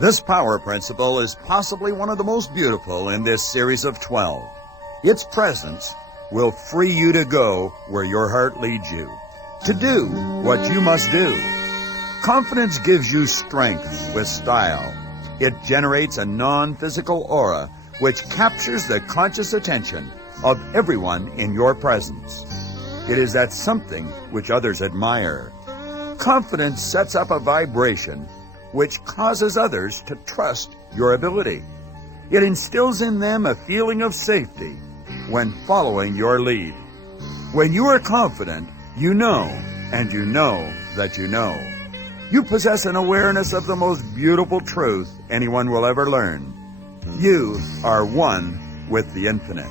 This power principle is possibly one of the most beautiful in this series of 12. Its presence will free you to go where your heart leads you, to do what you must do. Confidence gives you strength with style. It generates a non-physical aura which captures the conscious attention of everyone in your presence. It is that something which others admire. Confidence sets up a vibration which causes others to trust your ability. It instills in them a feeling of safety when following your lead. When you are confident, you know, and you know that you know. You possess an awareness of the most beautiful truth anyone will ever learn. You are one with the infinite.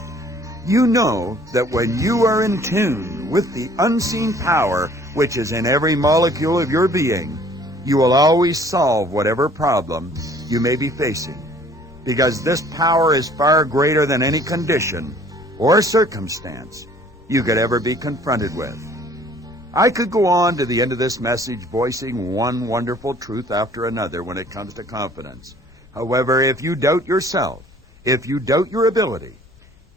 You know that when you are in tune with the unseen power which is in every molecule of your being, you will always solve whatever problem you may be facing, because this power is far greater than any condition or circumstance you could ever be confronted with. I could go on to the end of this message voicing one wonderful truth after another when it comes to confidence. However, if you doubt yourself, if you doubt your ability,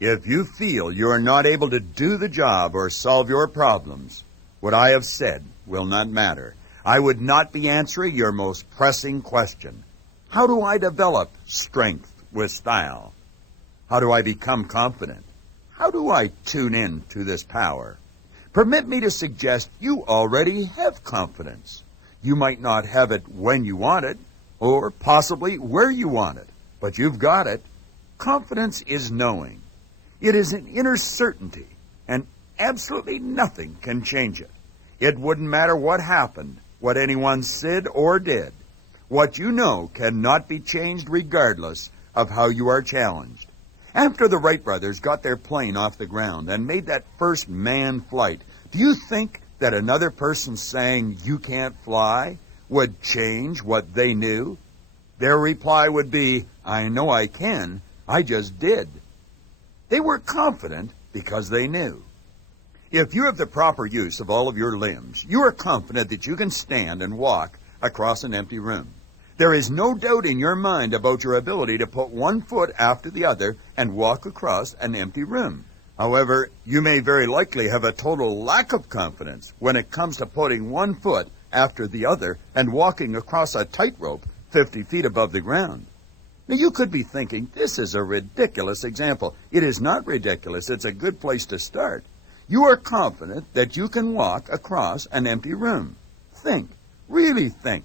if you feel you are not able to do the job or solve your problems, what I have said will not matter. I would not be answering your most pressing question. How do I develop strength with style? How do I become confident? How do I tune in to this power? Permit me to suggest you already have confidence. You might not have it when you want it, or possibly where you want it, but you've got it. Confidence is knowing. It is an inner certainty, and absolutely nothing can change it. It wouldn't matter what happened, what anyone said or did. What you know cannot be changed regardless of how you are challenged. After the Wright brothers got their plane off the ground and made that first manned flight, do you think that another person saying, "You can't fly," would change what they knew? Their reply would be, "I know I can, I just did." They were confident because they knew. If you have the proper use of all of your limbs, you are confident that you can stand and walk across an empty room. There is no doubt in your mind about your ability to put one foot after the other and walk across an empty room. However, you may very likely have a total lack of confidence when it comes to putting one foot after the other and walking across a tightrope 50 feet above the ground. Now, you could be thinking, this is a ridiculous example. It is not ridiculous. It's a good place to start. You are confident that you can walk across an empty room. Think, really think.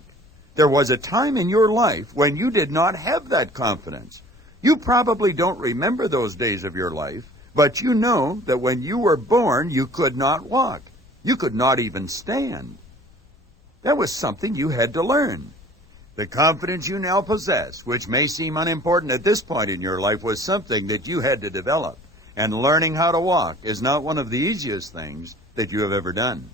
There was a time in your life when you did not have that confidence. You probably don't remember those days of your life, but you know that when you were born, you could not walk. You could not even stand. That was something you had to learn. The confidence you now possess, which may seem unimportant at this point in your life, was something that you had to develop. And learning how to walk is not one of the easiest things that you have ever done.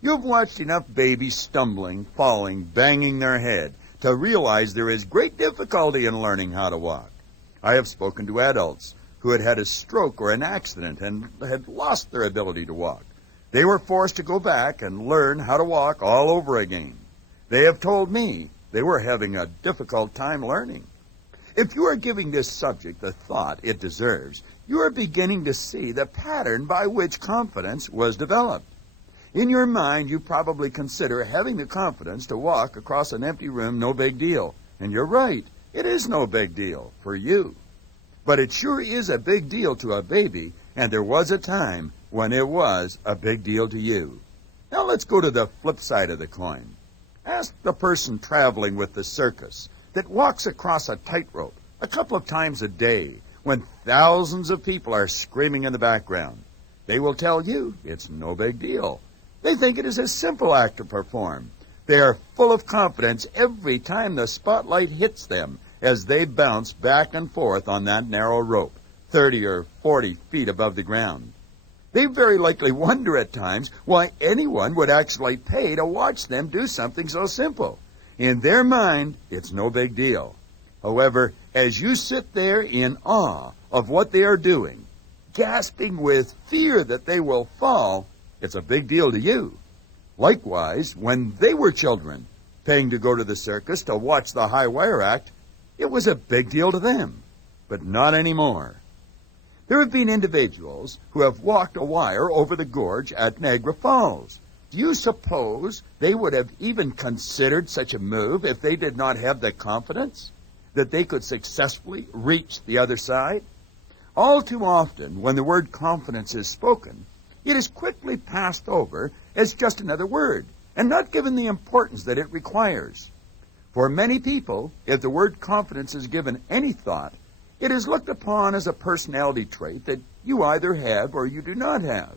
You have watched enough babies stumbling, falling, banging their head to realize there is great difficulty in learning how to walk. I have spoken to adults who had had a stroke or an accident and had lost their ability to walk. They were forced to go back and learn how to walk all over again. They have told me they were having a difficult time learning. If you are giving this subject the thought it deserves, you are beginning to see the pattern by which confidence was developed. In your mind, you probably consider having the confidence to walk across an empty room no big deal. And you're right, it is no big deal for you. But it sure is a big deal to a baby, and there was a time when it was a big deal to you. Now let's go to the flip side of the coin. Ask the person traveling with the circus that walks across a tightrope a couple of times a day when thousands of people are screaming in the background. They will tell you it's no big deal. They think it is a simple act to perform. They are full of confidence every time the spotlight hits them as they bounce back and forth on that narrow rope, 30 or 40 feet above the ground. They very likely wonder at times why anyone would actually pay to watch them do something so simple. In their mind, it's no big deal. However, as you sit there in awe of what they are doing, gasping with fear that they will fall, it's a big deal to you. Likewise, when they were children, Paying to go to the circus to watch the high wire act, it was a big deal to them, but not anymore. There have been individuals who have walked a wire over the gorge at Niagara Falls. Do you suppose they would have even considered such a move if they did not have the confidence that they could successfully reach the other side? All too often, when the word confidence is spoken, it is quickly passed over as just another word and not given the importance that it requires. For many people, if the word confidence is given any thought, it is looked upon as a personality trait that you either have or you do not have,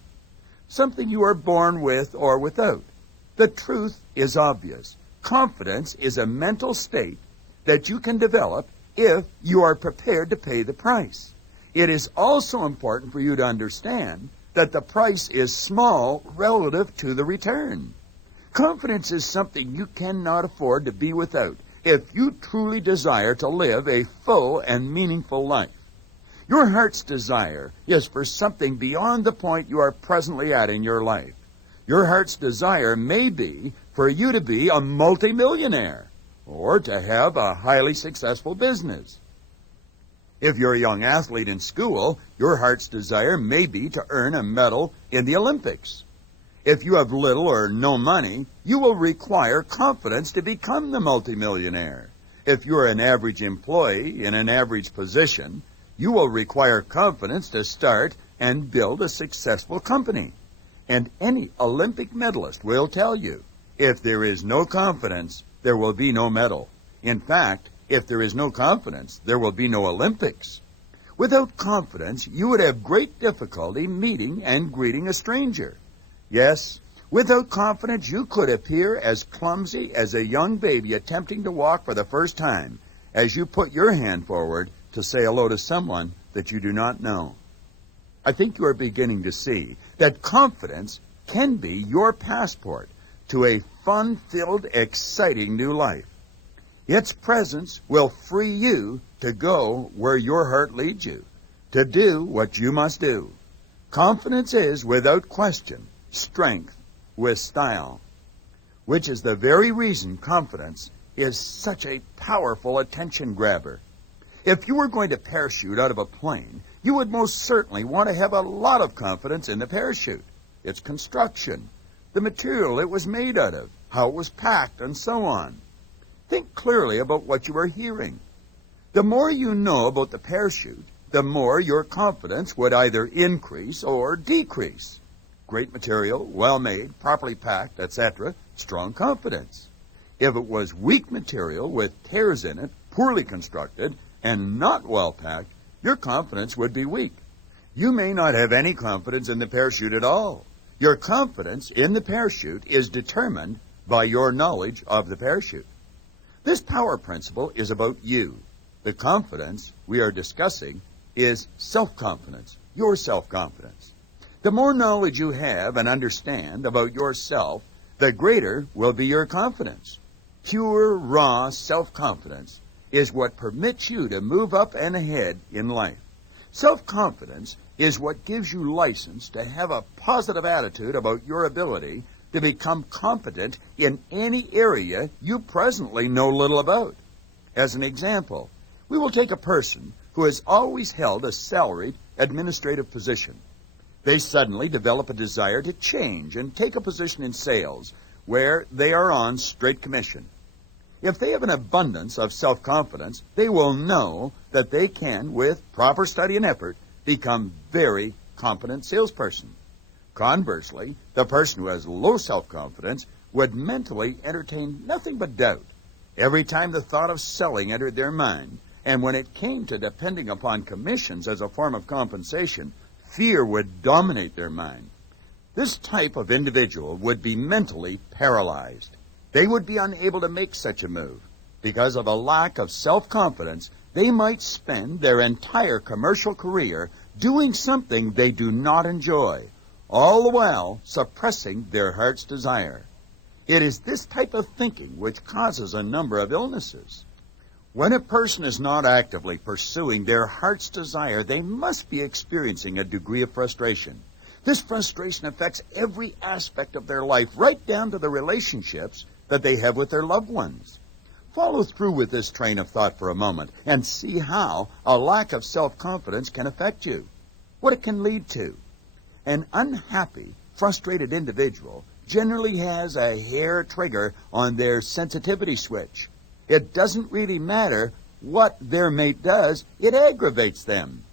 something you are born with or without. The truth is obvious. Confidence is a mental state that you can develop if you are prepared to pay the price. It is also important for you to understand that the price is small relative to the return. Confidence is something you cannot afford to be without if you truly desire to live a full and meaningful life. Your heart's desire is for something beyond the point you are presently at in your life. Your heart's desire may be for you to be a multimillionaire or to have a highly successful business. If you're a young athlete in school, your heart's desire may be to earn a medal in the Olympics. If you have little or no money, you will require confidence to become the multimillionaire. If you're an average employee in an average position, you will require confidence to start and build a successful company. And any Olympic medalist will tell you, if there is no confidence, there will be no medal. In fact, if there is no confidence, there will be no Olympics. Without confidence, you would have great difficulty meeting and greeting a stranger. Yes, without confidence, you could appear as clumsy as a young baby attempting to walk for the first time as you put your hand forward to say hello to someone that you do not know. I think you are beginning to see that confidence can be your passport to a fun-filled, exciting new life. Its presence will free you to go where your heart leads you, to do what you must do. Confidence is, without question, strength with style, which is the very reason confidence is such a powerful attention grabber. If you were going to parachute out of a plane, you would most certainly want to have a lot of confidence in the parachute, its construction, the material it was made out of, how it was packed, and so on. Think clearly about what you are hearing. The more you know about the parachute, the more your confidence would either increase or decrease. Great material, well-made, properly packed, etc., strong confidence. If it was weak material with tears in it, poorly constructed, and not well-packed, your confidence would be weak. You may not have any confidence in the parachute at all. Your confidence in the parachute is determined by your knowledge of the parachute. This power principle is about you. The confidence we are discussing is self-confidence, your self-confidence. The more knowledge you have and understand about yourself, the greater will be your confidence. Pure, raw self-confidence is what permits you to move up and ahead in life. Self-confidence is what gives you license to have a positive attitude about your ability to become competent in any area you presently know little about. As an example, we will take a person who has always held a salaried administrative position. They suddenly develop a desire to change and take a position in sales where they are on straight commission. If they have an abundance of self-confidence, they will know that they can, with proper study and effort, become very competent salesperson. Conversely, the person who has low self-confidence would mentally entertain nothing but doubt every time the thought of selling entered their mind, and when it came to depending upon commissions as a form of compensation, fear would dominate their mind. This type of individual would be mentally paralyzed. They would be unable to make such a move. Because of a lack of self-confidence, they might spend their entire commercial career doing something they do not enjoy, all the while suppressing their heart's desire. It is this type of thinking which causes a number of illnesses. When a person is not actively pursuing their heart's desire, they must be experiencing a degree of frustration. This frustration affects every aspect of their life, right down to the relationships that they have with their loved ones. Follow through with this train of thought for a moment and see how a lack of self-confidence can affect you, what it can lead to. An unhappy, frustrated individual generally has a hair trigger on their sensitivity switch. It doesn't really matter what their mate does, it aggravates them.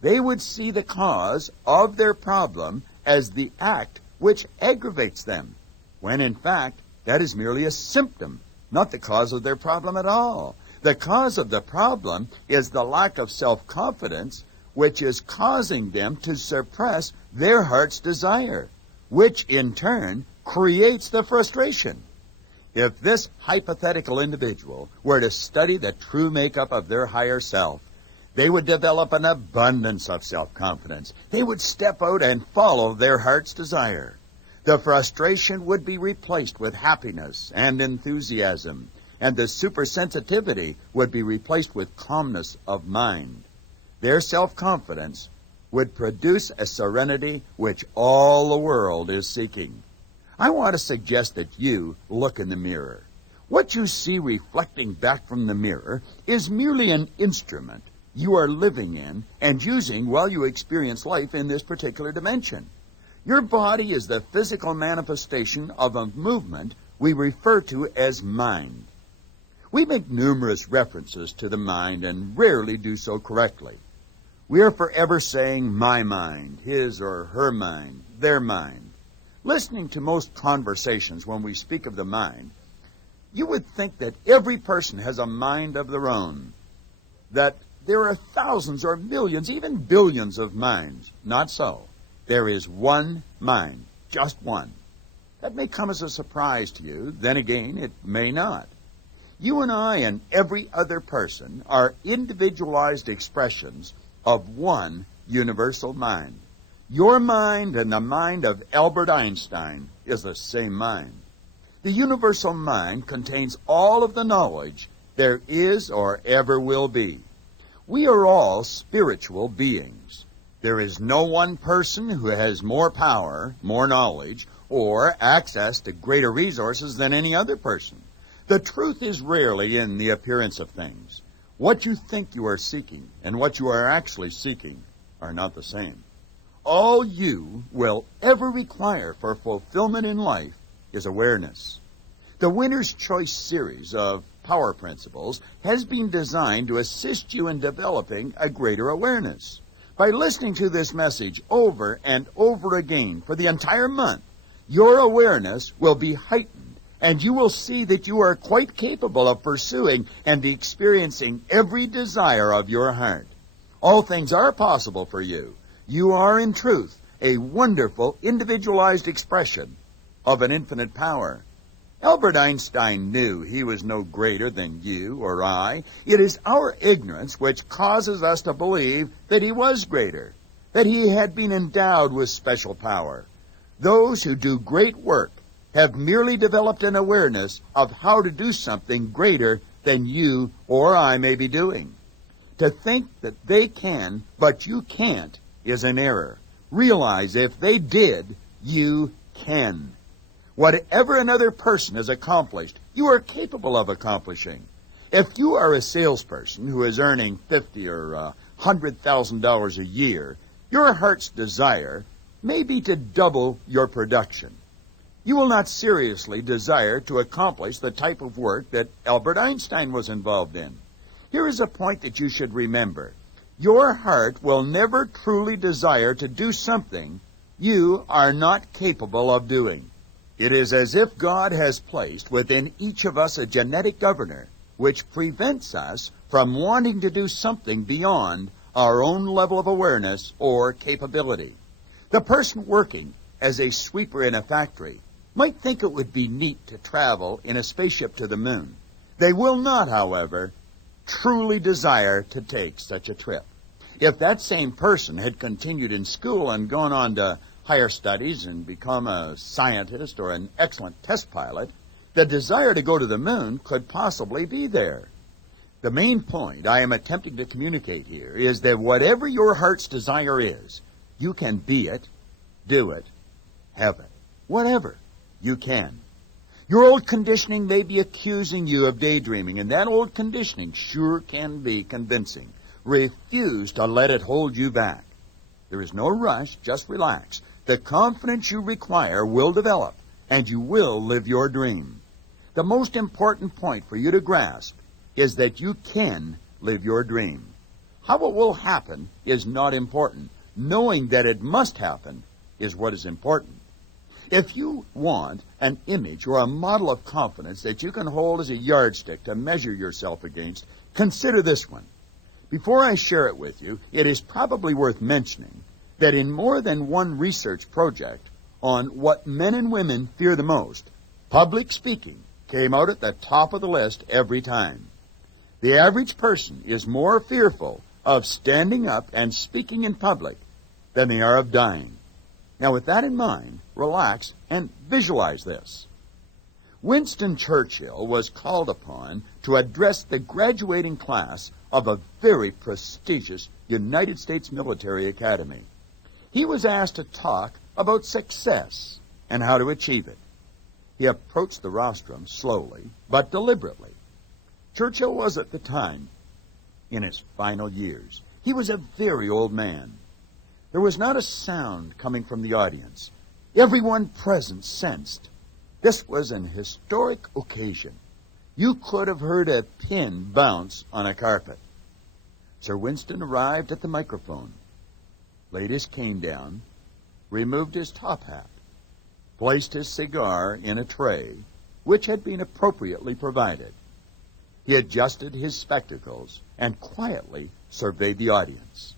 They would see the cause of their problem as the act which aggravates them, when in fact that is merely a symptom, not the cause of their problem at all. The cause of the problem is the lack of self-confidence, which is causing them to suppress their heart's desire, which in turn creates the frustration. If this hypothetical individual were to study the true makeup of their higher self, they would develop an abundance of self-confidence. They would step out and follow their heart's desire. The frustration would be replaced with happiness and enthusiasm, and the supersensitivity would be replaced with calmness of mind. Their self-confidence would produce a serenity which all the world is seeking. I want to suggest that you look in the mirror. What you see reflecting back from the mirror is merely an instrument you are living in and using while you experience life in this particular dimension. Your body is the physical manifestation of a movement we refer to as mind. We make numerous references to the mind and rarely do so correctly. We are forever saying my mind, his or her mind, their mind. Listening to most conversations when we speak of the mind, you would think that every person has a mind of their own, that there are thousands or millions, even billions of minds. Not so. There is one mind, just one. That may come as a surprise to you, then again, it may not. You and I and every other person are individualized expressions of one universal mind. Your mind and the mind of Albert Einstein is the same mind. The universal mind contains all of the knowledge there is or ever will be. We are all spiritual beings. There is no one person who has more power, more knowledge, or access to greater resources than any other person. The truth is rarely in the appearance of things. What you think you are seeking and what you are actually seeking are not the same. All you will ever require for fulfillment in life is awareness. The Winner's Choice series of power principles has been designed to assist you in developing a greater awareness. By listening to this message over and over again for the entire month, your awareness will be heightened, and you will see that you are quite capable of pursuing and experiencing every desire of your heart. All things are possible for you. You are, in truth, a wonderful, individualized expression of an infinite power. Albert Einstein knew he was no greater than you or I. It is our ignorance which causes us to believe that he was greater, that he had been endowed with special power. Those who do great work have merely developed an awareness of how to do something greater than you or I may be doing. To think that they can, but you can't, is an error. Realize if they did, you can. Whatever another person has accomplished, you are capable of accomplishing. If you are a salesperson who is earning $50,000 or $100,000 a year, your heart's desire may be to double your production. You will not seriously desire to accomplish the type of work that Albert Einstein was involved in. Here is a point that you should remember. Your heart will never truly desire to do something you are not capable of doing. It is as if God has placed within each of us a genetic governor which prevents us from wanting to do something beyond our own level of awareness or capability. The person working as a sweeper in a factory might think it would be neat to travel in a spaceship to the moon. They will not, however, truly desire to take such a trip. If that same person had continued in school and gone on to higher studies and become a scientist or an excellent test pilot, the desire to go to the moon could possibly be there. The main point I am attempting to communicate here is that whatever your heart's desire is, you can be it, do it, have it. Whatever, you can. Your old conditioning may be accusing you of daydreaming, and that old conditioning sure can be convincing. Refuse to let it hold you back. There is no rush, just relax. The confidence you require will develop, and you will live your dream. The most important point for you to grasp is that you can live your dream. How it will happen is not important. Knowing that it must happen is what is important. If you want an image or a model of confidence that you can hold as a yardstick to measure yourself against, consider this one. Before I share it with you, it is probably worth mentioning that in more than one research project on what men and women fear the most, public speaking came out at the top of the list every time. The average person is more fearful of standing up and speaking in public than they are of dying. Now, with that in mind, relax and visualize this. Winston Churchill was called upon to address the graduating class of a very prestigious United States military academy. He was asked to talk about success and how to achieve it. He approached the rostrum slowly but deliberately. Churchill was at the time in his final years. He was a very old man. There was not a sound coming from the audience. Everyone present sensed this was an historic occasion. You could have heard a pin bounce on a carpet. Sir Winston arrived at the microphone, laid his cane down, removed his top hat, placed his cigar in a tray, which had been appropriately provided. He adjusted his spectacles and quietly surveyed the audience.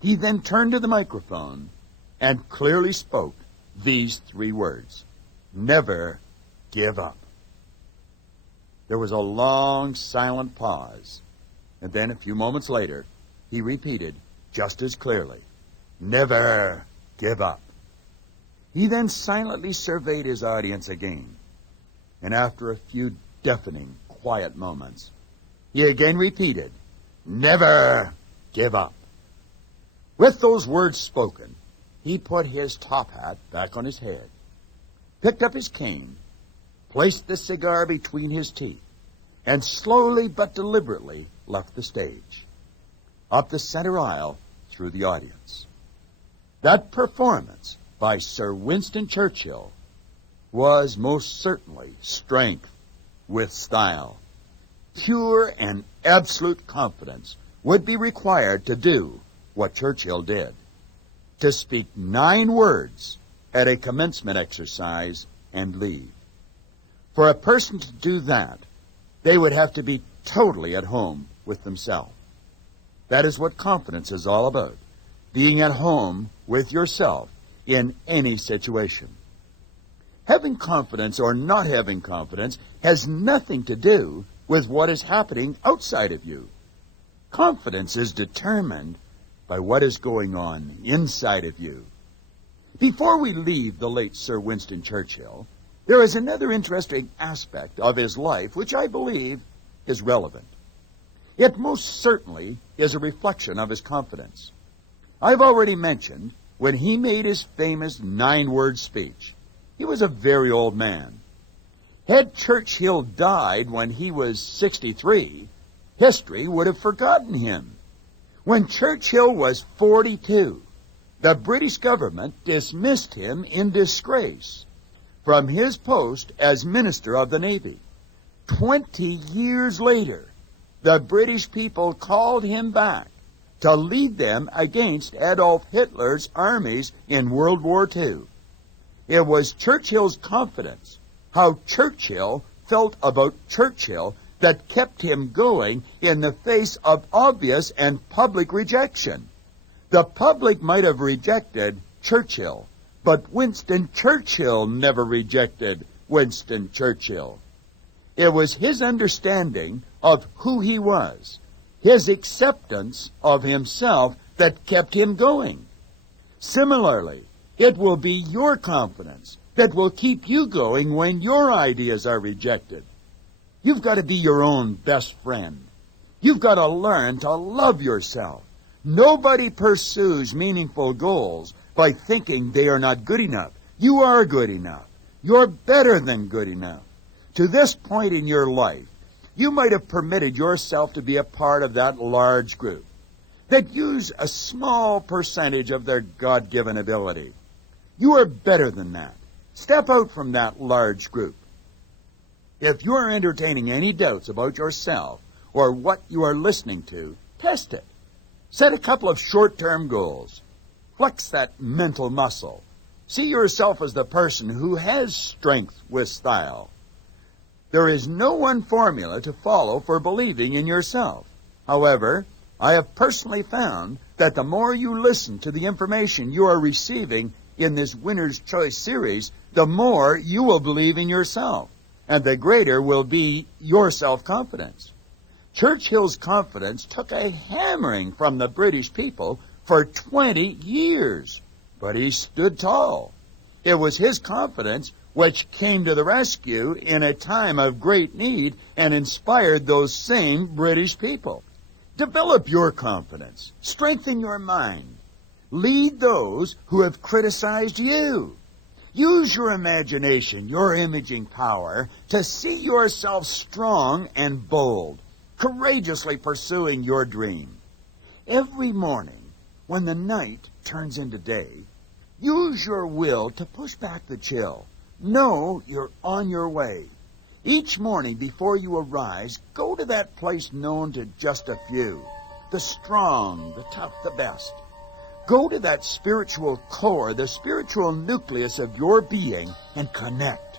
He then turned to the microphone and clearly spoke these three words: never give up. There was a long, silent pause, and then a few moments later, he repeated just as clearly, never give up. He then silently surveyed his audience again, and after a few deafening, quiet moments, he again repeated, never give up. With those words spoken, he put his top hat back on his head, picked up his cane, placed the cigar between his teeth, and slowly but deliberately left the stage, up the center aisle through the audience. That performance by Sir Winston Churchill was most certainly strength with style. Pure and absolute confidence would be required to do what Churchill did: to speak 9 words at a commencement exercise and leave. For a person to do that, they would have to be totally at home with themselves. That is what confidence is all about, being at home with yourself in any situation. Having confidence or not having confidence has nothing to do with what is happening outside of you. Confidence is determined by what is going on inside of you. Before we leave the late Sir Winston Churchill, there is another interesting aspect of his life which I believe is relevant. It most certainly is a reflection of his confidence. I've already mentioned when he made his famous 9-word speech. He was a very old man. Had Churchill died when he was 63, history would have forgotten him. When Churchill was 42, the British government dismissed him in disgrace from his post as Minister of the Navy. 20 years later, the British people called him back to lead them against Adolf Hitler's armies in World War II. It was Churchill's confidence, how Churchill felt about Churchill, that kept him going in the face of obvious and public rejection. The public might have rejected Churchill, but Winston Churchill never rejected Winston Churchill. It was his understanding of who he was, his acceptance of himself, that kept him going. Similarly, it will be your confidence that will keep you going when your ideas are rejected. You've got to be your own best friend. You've got to learn to love yourself. Nobody pursues meaningful goals by thinking they are not good enough. You are good enough. You're better than good enough. To this point in your life, you might have permitted yourself to be a part of that large group that use a small percentage of their God-given ability. You are better than that. Step out from that large group. If you are entertaining any doubts about yourself or what you are listening to, test it. Set a couple of short-term goals. Flex that mental muscle. See yourself as the person who has strength with style. There is no one formula to follow for believing in yourself. However, I have personally found that the more you listen to the information you are receiving in this Winner's Choice series, the more you will believe in yourself, and the greater will be your self-confidence. Churchill's confidence took a hammering from the British people for 20 years, but he stood tall. It was his confidence which came to the rescue in a time of great need and inspired those same British people. Develop your confidence. Strengthen your mind. Lead those who have criticized you. Use your imagination, your imaging power, to see yourself strong and bold, courageously pursuing your dream. Every morning, when the night turns into day, use your will to push back the chill. Know you're on your way. Each morning before you arise, go to that place known to just a few, the strong, the tough, the best. Go to that spiritual core, the spiritual nucleus of your being, and connect.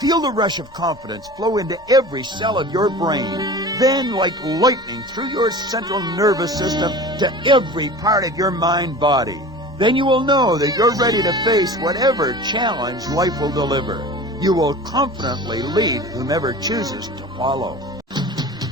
Feel the rush of confidence flow into every cell of your brain, then like lightning through your central nervous system to every part of your mind-body. Then you will know that you're ready to face whatever challenge life will deliver. You will confidently lead whomever chooses to follow.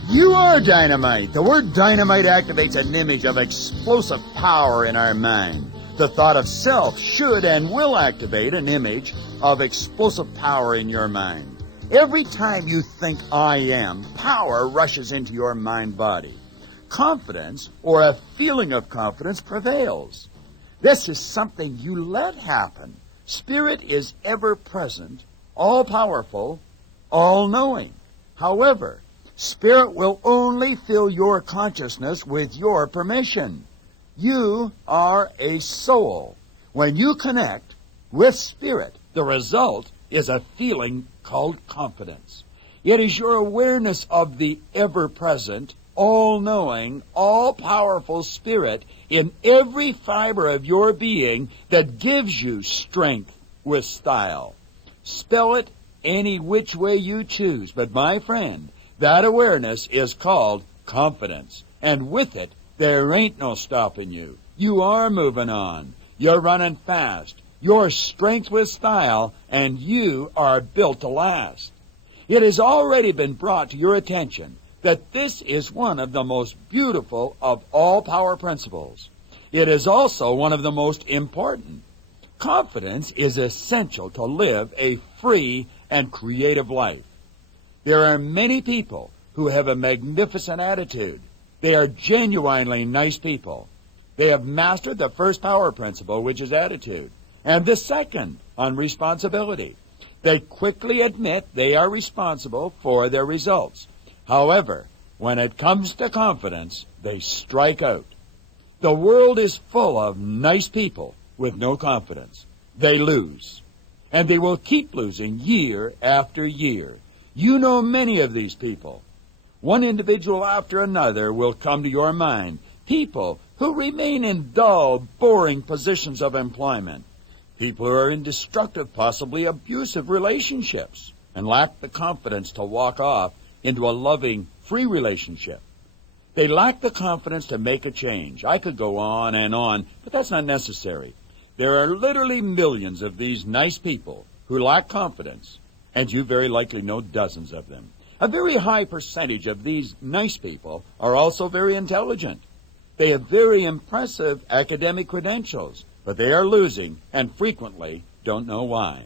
You are dynamite. The word dynamite activates an image of explosive power in our mind. The thought of self should and will activate an image of explosive power in your mind. Every time you think I am, power rushes into your mind-body. Confidence, or a feeling of confidence, prevails. This is something you let happen. Spirit is ever-present, all-powerful, all-knowing. However, Spirit will only fill your consciousness with your permission. You are a soul. When you connect with Spirit, the result is a feeling called confidence. It is your awareness of the ever-present, all-knowing, all-powerful Spirit in every fiber of your being that gives you strength with style. Spell it any which way you choose, but my friend, that awareness is called confidence, and with it, there ain't no stopping you. You are moving on. You're running fast. Your strength with style, and you are built to last. It has already been brought to your attention that this is one of the most beautiful of all power principles. It is also one of the most important. Confidence is essential to live a free and creative life. There are many people who have a magnificent attitude. They are genuinely nice people. They have mastered the first power principle, which is attitude, and the second, on responsibility. They quickly admit they are responsible for their results. However, when it comes to confidence, they strike out. The world is full of nice people with no confidence. They lose, and they will keep losing year after year. You know many of these people. One individual after another will come to your mind. People who remain in dull, boring positions of employment. People who are in destructive, possibly abusive relationships and lack the confidence to walk off into a loving, free relationship. They lack the confidence to make a change. I could go on, but that's not necessary. There are literally millions of these nice people who lack confidence, and you very likely know dozens of them. A very high percentage of these nice people are also very intelligent. They have very impressive academic credentials, but they are losing and frequently don't know why.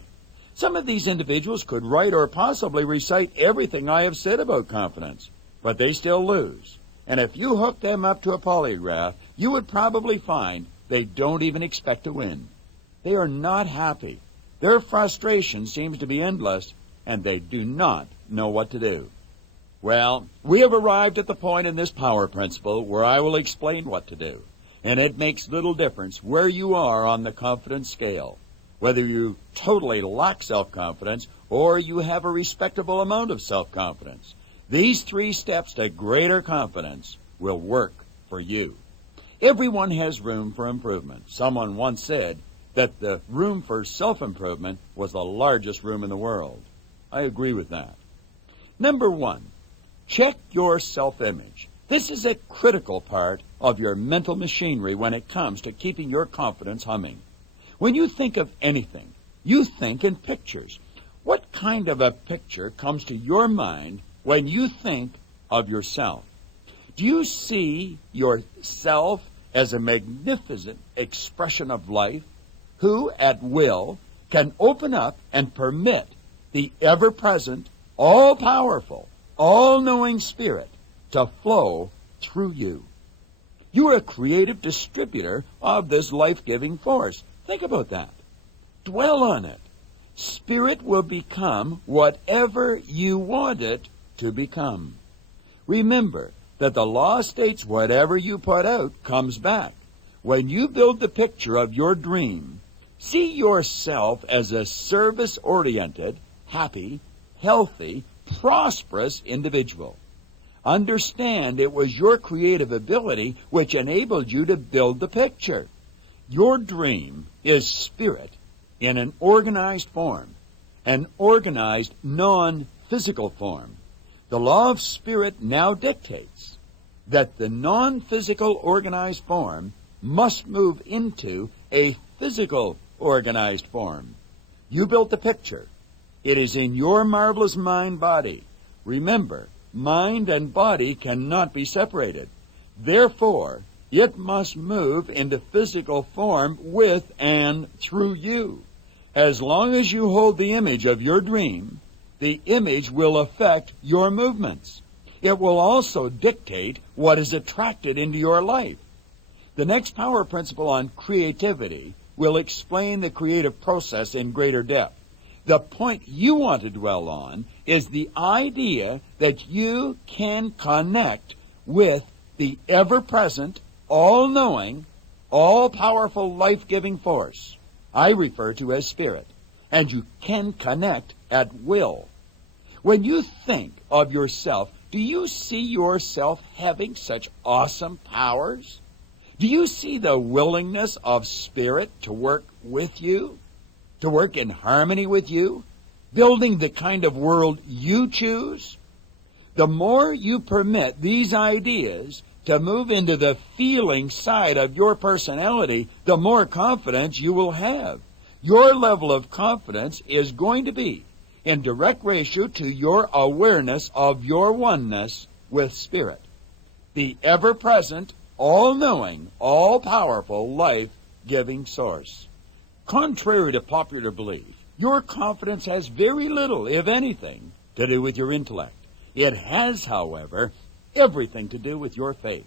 Some of these individuals could write or possibly recite everything I have said about confidence, but they still lose. And if you hook them up to a polygraph, you would probably find they don't even expect to win. They are not happy. Their frustration seems to be endless, and they do not know what to do. Well, we have arrived at the point in this power principle where I will explain what to do, and it makes little difference where you are on the confidence scale, whether you totally lack self-confidence or you have a respectable amount of self-confidence. These 3 steps to greater confidence will work for you. Everyone has room for improvement. Someone once said that the room for self-improvement was the largest room in the world. I agree with that. Number 1, check your self-image. This is a critical part of your mental machinery when it comes to keeping your confidence humming. When you think of anything, you think in pictures. What kind of a picture comes to your mind when you think of yourself? Do you see yourself as a magnificent expression of life who, at will, can open up and permit the ever-present, all-powerful, all-knowing Spirit to flow through you? You are a creative distributor of this life-giving force. Think about that. Dwell on it. Spirit will become whatever you want it to become. Remember that the law states whatever you put out comes back. When you build the picture of your dream, see yourself as a service-oriented, happy, healthy, prosperous individual. Understand it was your creative ability which enabled you to build the picture. Your dream is spirit in an organized form, an organized, non-physical form. The law of spirit now dictates that the non-physical organized form must move into a physical organized form. You built the picture. It is in your marvelous mind-body. Remember, mind and body cannot be separated. Therefore, it must move into physical form with and through you. As long as you hold the image of your dream, the image will affect your movements. It will also dictate what is attracted into your life. The next power principle on creativity will explain the creative process in greater depth. The point you want to dwell on is the idea that you can connect with the ever-present, all-knowing, all-powerful, life-giving force I refer to as spirit, and you can connect at will. When you think of yourself, do you see yourself having such awesome powers? Do you see the willingness of spirit to work with you, to work in harmony with you, building the kind of world you choose? The more you permit these ideas to move into the feeling side of your personality, the more confidence you will have. Your level of confidence is going to be in direct ratio to your awareness of your oneness with Spirit, the ever-present, all-knowing, all-powerful, life-giving source. Contrary to popular belief, your confidence has very little, if anything, to do with your intellect. It has, however, everything to do with your faith.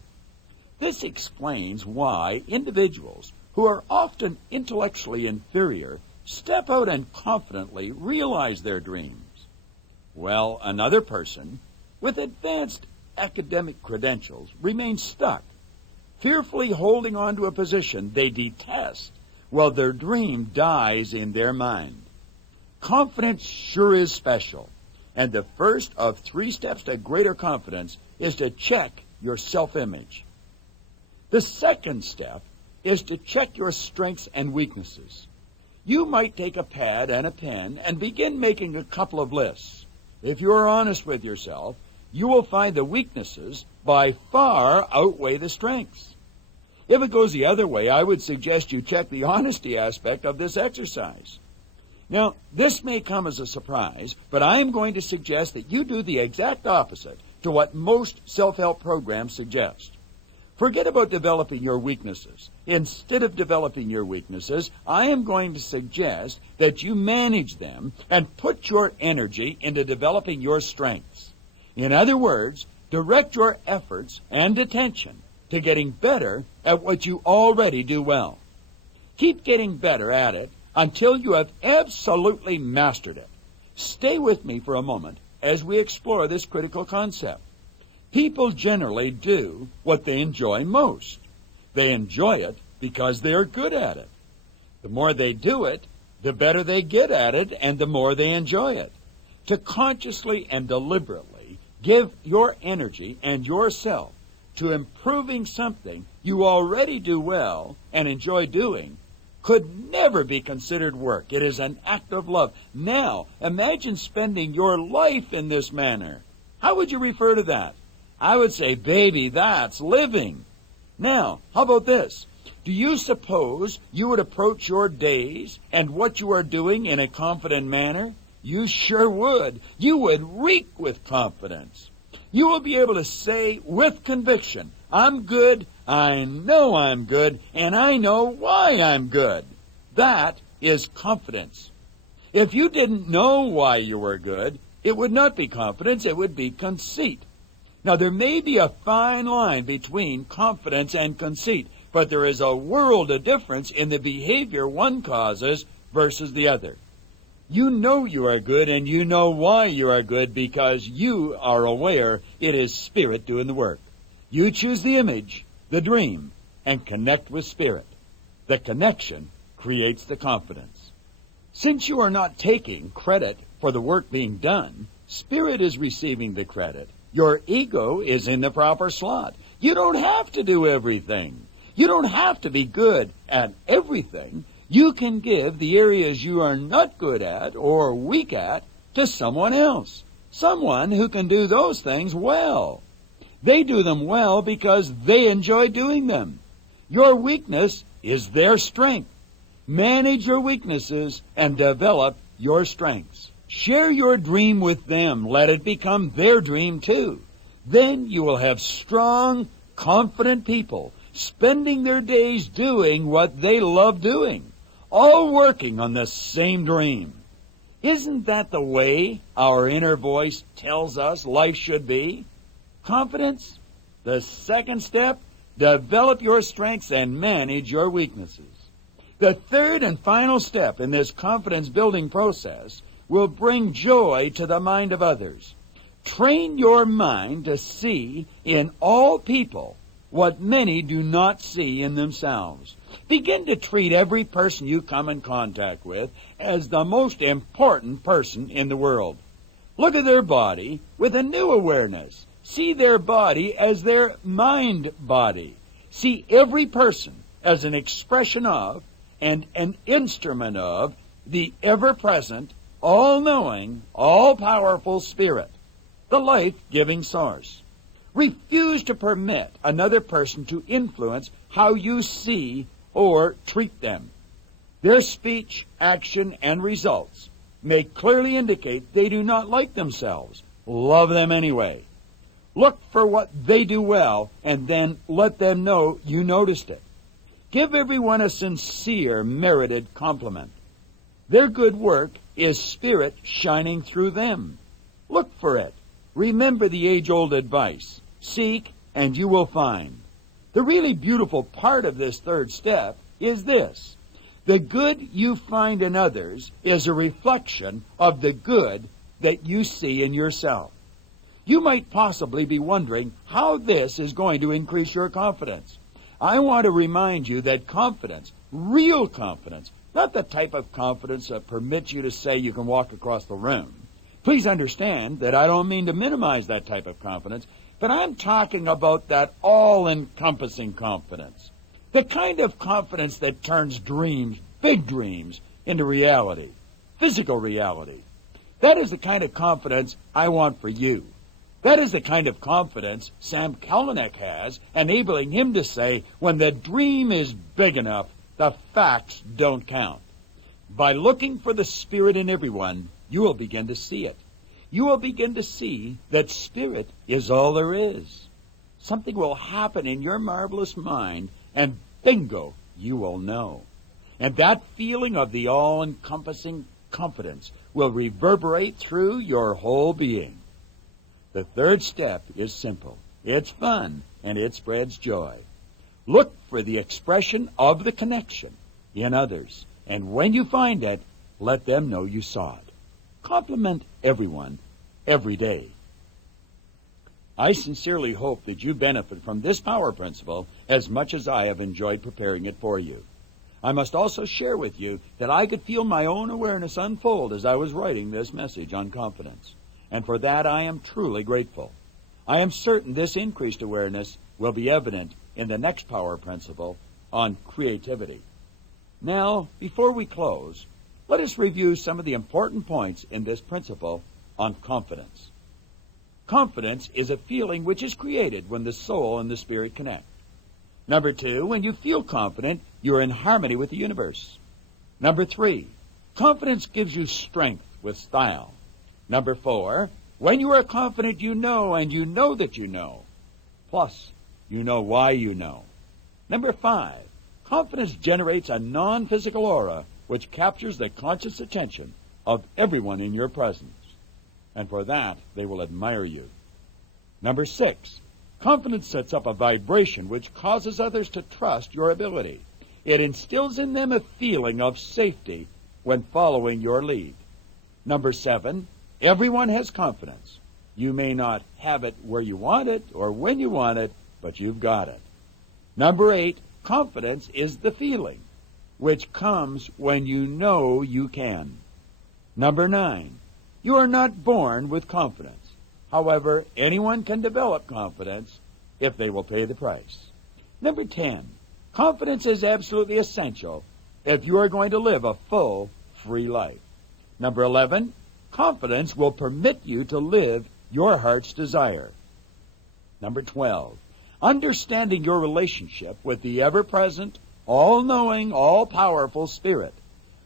This explains why individuals who are often intellectually inferior step out and confidently realize their dreams. Well, another person with advanced academic credentials remains stuck, fearfully holding on to a position they detest while their dream dies in their mind. Confidence sure is special, and the first of 3 steps to greater confidence is to check your self-image. The second step is to check your strengths and weaknesses. You might take a pad and a pen and begin making a couple of lists. If you are honest with yourself, you will find the weaknesses by far outweigh the strengths. If it goes the other way, I would suggest you check the honesty aspect of this exercise. Now, this may come as a surprise, but I am going to suggest that you do the exact opposite to what most self-help programs suggest. Forget about developing your weaknesses. Instead of developing your weaknesses, I am going to suggest that you manage them and put your energy into developing your strengths. In other words, direct your efforts and attention to getting better at what you already do well. Keep getting better at it until you have absolutely mastered it. Stay with me for a moment as we explore this critical concept. People generally do what they enjoy most. They enjoy it because they are good at it. The more they do it, the better they get at it, and the more they enjoy it. To consciously and deliberately give your energy and yourself to improving something you already do well and enjoy doing could never be considered work. It is an act of love. Now, imagine spending your life in this manner. How would you refer to that? I would say, baby, that's living. Now, how about this? Do you suppose you would approach your days and what you are doing in a confident manner? You sure would. You would reek with confidence. You will be able to say with conviction, I'm good, I know I'm good, and I know why I'm good. That is confidence. If you didn't know why you were good, it would not be confidence, it would be conceit. Now, there may be a fine line between confidence and conceit, but there is a world of difference in the behavior one causes versus the other. You know you are good, and you know why you are good because you are aware it is Spirit doing the work. You choose the image, the dream, and connect with Spirit. The connection creates the confidence. Since you are not taking credit for the work being done, Spirit is receiving the credit. Your ego is in the proper slot. You don't have to do everything. You don't have to be good at everything. You can give the areas you are not good at or weak at to someone else, someone who can do those things well. They do them well because they enjoy doing them. Your weakness is their strength. Manage your weaknesses and develop your strengths. Share your dream with them. Let it become their dream too. Then you will have strong, confident people spending their days doing what they love doing, all working on the same dream. Isn't that the way our inner voice tells us life should be? Confidence. The second step, develop your strengths and manage your weaknesses. The third and final step in this confidence building process will bring joy to the mind of others. Train your mind to see in all people what many do not see in themselves. Begin to treat every person you come in contact with as the most important person in the world. Look at their body with a new awareness. See their body as their mind body. See every person as an expression of and an instrument of the ever-present, all-knowing, all-powerful Spirit, the life-giving source. Refuse to permit another person to influence how you see or treat them. Their speech, action, and results may clearly indicate they do not like themselves. Love them anyway. Look for what they do well, and then let them know you noticed it. Give everyone a sincere, merited compliment. Their good work is Spirit shining through them. Look for it. Remember the age-old advice. Seek, and you will find. The really beautiful part of this third step is this. The good you find in others is a reflection of the good that you see in yourself. You might possibly be wondering how this is going to increase your confidence. I want to remind you that confidence, real confidence, not the type of confidence that permits you to say you can walk across the room. Please understand that I don't mean to minimize that type of confidence, but I'm talking about that all-encompassing confidence. The kind of confidence that turns dreams, big dreams, into reality, physical reality. That is the kind of confidence I want for you. That is the kind of confidence Sam Kalanick has, enabling him to say, when the dream is big enough, the facts don't count. By looking for the Spirit in everyone, you will begin to see it. You will begin to see that Spirit is all there is. Something will happen in your marvelous mind, and bingo, you will know. And that feeling of the all-encompassing confidence will reverberate through your whole being. The third step is simple. It's fun, and it spreads joy. Look for the expression of the connection in others. And when you find it, let them know you saw it. Compliment everyone every day. I sincerely hope that you benefit from this power principle as much as I have enjoyed preparing it for you. I must also share with you that I could feel my own awareness unfold as I was writing this message on confidence, and for that I am truly grateful. I am certain this increased awareness will be evident in the next power principle on creativity. Now, before we close, let us review some of the important points in this principle on confidence. Confidence is a feeling which is created when the soul and the spirit connect. Number 2, when you feel confident, you are in harmony with the universe. Number 3, confidence gives you strength with style. Number 4, when you are confident, you know, and you know that you know. Plus, you know why you know. Number 5, confidence generates a non-physical aura which captures the conscious attention of everyone in your presence. And for that, they will admire you. Number 6, confidence sets up a vibration which causes others to trust your ability. It instills in them a feeling of safety when following your lead. Number 7, everyone has confidence. You may not have it where you want it or when you want it, but you've got it. Number 8, confidence is the feeling which comes when you know you can. Number 9, you are not born with confidence. However, anyone can develop confidence if they will pay the price. Number 10, confidence is absolutely essential if you are going to live a full, free life. Number 11, confidence will permit you to live your heart's desire. Number 12, understanding your relationship with the ever-present, all-knowing, all-powerful Spirit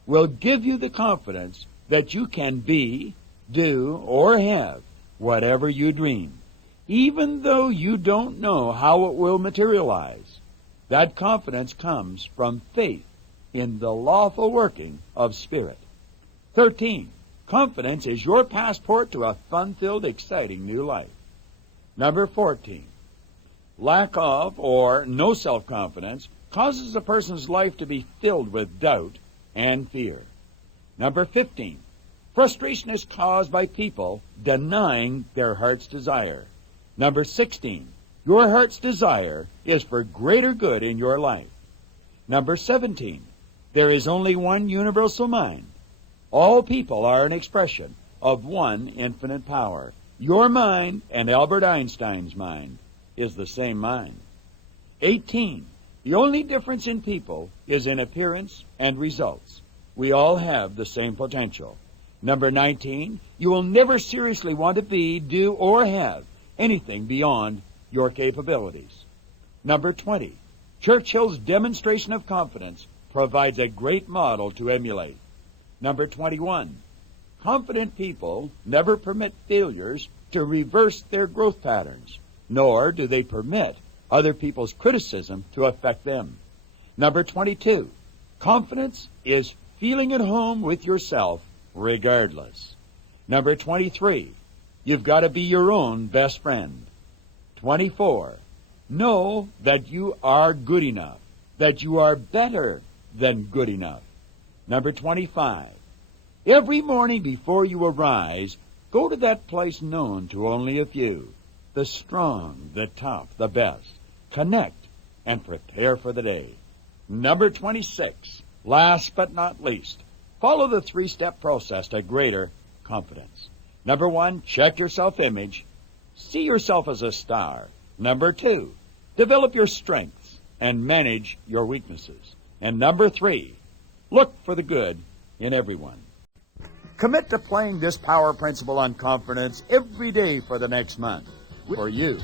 will give you the confidence that you can be, do, or have whatever you dream, even though you don't know how it will materialize. That confidence comes from faith in the lawful working of Spirit. 13, confidence is your passport to a fun-filled, exciting new life. Number 14, lack of or no self-confidence causes a person's life to be filled with doubt and fear. Number 15, frustration is caused by people denying their heart's desire. Number 16, your heart's desire is for greater good in your life. Number 17, there is only one universal mind. All people are an expression of one infinite power. Your mind and Albert Einstein's mind is the same mind. 18, the only difference in people is in appearance and results. We all have the same potential. Number 19, you will never seriously want to be, do, or have anything beyond your capabilities. Number 20, Churchill's demonstration of confidence provides a great model to emulate. Number 21, confident people never permit failures to reverse their growth patterns, nor do they permit other people's criticism to affect them. Number 22, confidence is feeling at home with yourself regardless. Number 23, you've got to be your own best friend. 24, know that you are good enough, that you are better than good enough. Number 25, every morning before you arise, go to that place known to only a few, the strong, the tough, the best. Connect and prepare for the day. Number 26, last but not least, follow the 3-step process to greater confidence. Number 1, check your self-image. See yourself as a star. Number 2, develop your strengths and manage your weaknesses. And number 3, look for the good in everyone. Commit to playing this power principle on confidence every day for the next month. For you.